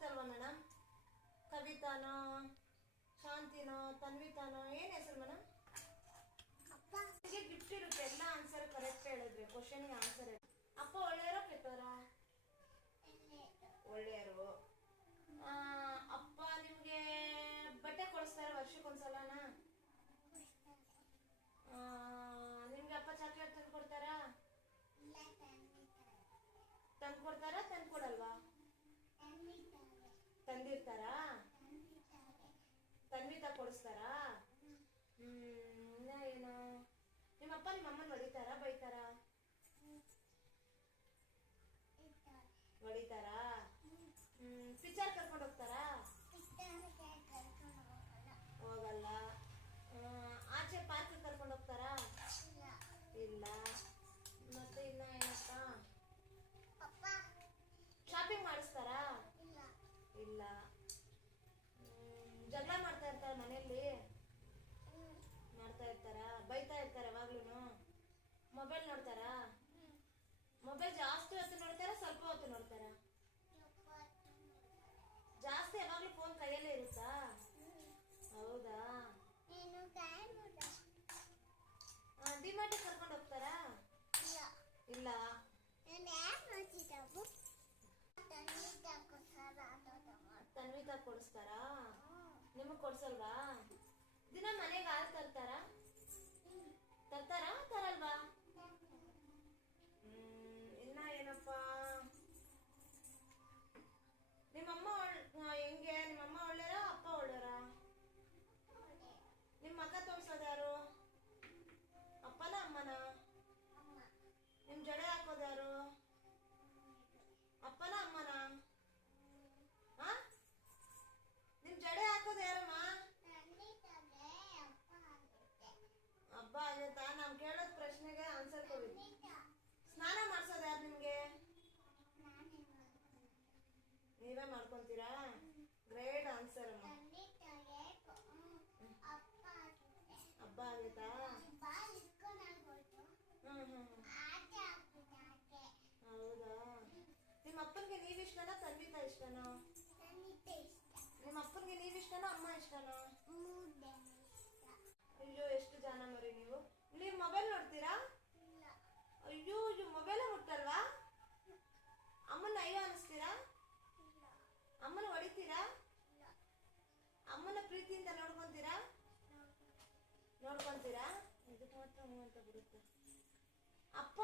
ಇರುತ್ತಲ್ವಾ ಮೇಡಮ್, ಕವಿತಾನೋ ಶಾಂತಿನೋ ತನ್ವಿತಾನೋ ಏನು ಹೆಸರು ಮೇಡಮ್? ಗಿಫ್ಟ್ ಇರುತ್ತೆ, ಎಲ್ಲ ಆನ್ಸರ್ ಕರೆಕ್ಟ್ ಹೇಳಿದ್ರೆ ಕ್ವಶನ್ಗೆ ಆನ್ಸರ್ ಹೇಳಿ. ಅಪ್ಪ ಒಳ್ಳೆಯರೋ ಕೆಟ್ಟವರಾ? ಒಳ್ಳೆಯರು. ಅಪ್ಪ ನಿಮ್ಗೆ ಬಟ್ಟೆ ಕೊಡಿಸ್ತಾರೆ ವರ್ಷಕ್ಕೊಂದ್ಸಲನಾ? ನಿಮ್ಗೆ ಅಪ್ಪ ಚಾಕ್ಲೇಟ್ ತಂದು ಕೊಡ್ತಾರಾ? ತಂದು ಕೊಡ್ತಾರಾ ತಂದು ಕೊಡಲ್ವಾ? ತಂದಿರ್ತಾರಾ? ತನ್ವಿತಾ ಕೊಡಿಸ್ತಾರಾ? ಇನ್ನ ಏನು, ನಿಮ್ಮಪ್ಪ ನಿಮ್ಮಮ್ಮನ ಹೊಡಿತಾರಾ ಬೈತಾರಾ? ಹೊಡಿತಾರಾ? ಪಿಕ್ಚರ್ ಕರ್ಕೊಂಡು ಹೋಗ್ತಾರಾ? ಹೋಗಲ್ಲ. ಆಚೆ ಪಾರ್ಕ್ ಕರ್ಕೊಂಡು ಹೋಗ್ತಾರಾ? ಇಲ್ಲ. ಮತ್ತೆ ಇನ್ನ ಏನಪ್ಪ, ಶಾಪಿಂಗ್ ಮಾಡಿಸ್ತಾರಾ? ಇಲ್ಲ. ಜಗಳ ಮಾಡ್ತಾ ಇರ್ತಾರ ಮನೆಯಲ್ಲಿ? ಮಾಡ್ತಾ ಇರ್ತಾರಾ? ಬೈತಾ ಇರ್ತಾರ ಯಾವಾಗ್ಲೂ? ಮೊಬೈಲ್ ನೋಡ್ತಾರಾ? ಮೊಬೈಲ್ ಜಾಸ್ತಿ ಹೊತ್ತು ನೋಡ್ತಾರಾ ಸ್ವಲ್ಪ ಹೊತ್ತು ನೋಡ್ತಾರಾ? ಜಾಸ್ತಿ ಯಾವಾಗ್ಲೂ ಫೋನ್ ಕೈಯಲ್ಲೇ ಇರುತ್ತಾ? ಹೌದಾ? ಡಿಮಾರ್ಟಿಗೆ ಕರ್ಕೊಂಡು ಹೋಗ್ತಾರಾ? ಇಲ್ಲ. ತನ್ವಿತಾ ಕೊಡಿಸ್ತಾರಾ? ನಿಮಗ್ ಕೊಡ್ಸಲ್ವಾ? ದಿನ ಮನೆಗೆ ಹಾಲು ತರ್ತಾರಾ? ತರ್ತಾರಾ ತರಲ್ವಾ? ಇನ್ನ ಏನಪ್ಪ, ನಿಮ್ಮಮ್ಮ ಹೆಂಗೆ, ನಿಮ್ಮಮ್ಮ ಒಳ್ಳೆಯರ ಅಪ್ಪ ಒಳ್ಳೆಯರ? ನಿಮ್ಮ ಮಗ ತೋರ್ಸೋದು ಯಾರು, ಅಪ್ಪನ ಅಮ್ಮನ? ನಿಮ್ ಜಡೆ ಹಾಕೋದು ಯಾರು, ಅಪ್ಪನ ಅಮ್ಮನ? ನಿಮ್ ಜಡೆ ಹಾಕೋದು ಯಾರಮ್ಮ? ಹಬ್ಬ ಆಗೈತಾ? ನಾವ್ ಕೇಳೋದ್ ಪ್ರಶ್ನೆಗೆ ಆನ್ಸರ್ ಕೊಡಿ. ಸ್ನಾನ ಮಾಡ್ಸೋದು ಯಾರು ನಿಮ್ಗೆ? ನೀವೇ ಮಾಡ್ಕೊಂತೀರಾ? ಗ್ರೇಟ್ ಆನ್ಸರ್ ಅಮ್ಮ. ಹಬ್ಬ ಆಗೈತಾ? ಹೌದಾ? ನಿಮ್ಮ ಅಪ್ಪನ್ಗೆ ನೀವ್ ಇಷ್ಟನಾ ತನ್ವಿತಾ ಇಷ್ಟನಾ? ನಿಮ್ಮ ಅಪ್ಪನ್ಗೆ ನೀವ್ ಇಷ್ಟನಾ ಅಮ್ಮ ಇಷ್ಟನಾ? ಅಯ್ಯೋ ಎಷ್ಟು ಜನ ಮರಿ ನೀವು. ನೀವು ಮೊಬೈಲ್ ನೋಡ್ತೀರಾ? ಅಯ್ಯೋ ಮೊಬೈಲ್ ಮುಟ್ಟಲ್ವಾ? ಅಮ್ಮನ ಅಯ್ಯೋ ಅನಿಸ್ತೀರಾ? ಅಮ್ಮನ ಹೊಡಿತೀರಾ? ಅಮ್ಮನ ಪ್ರೀತಿಯಿಂದ ನೋಡ್ಕೊಂತೀರಾ? ನೋಡ್ಕೊಂತೀರಾ? ಇದಕ್ಕೆ ಮಾತ್ರ ಅಂತ ಬಿಡುತ್ತೆ. ಅಪ್ಪ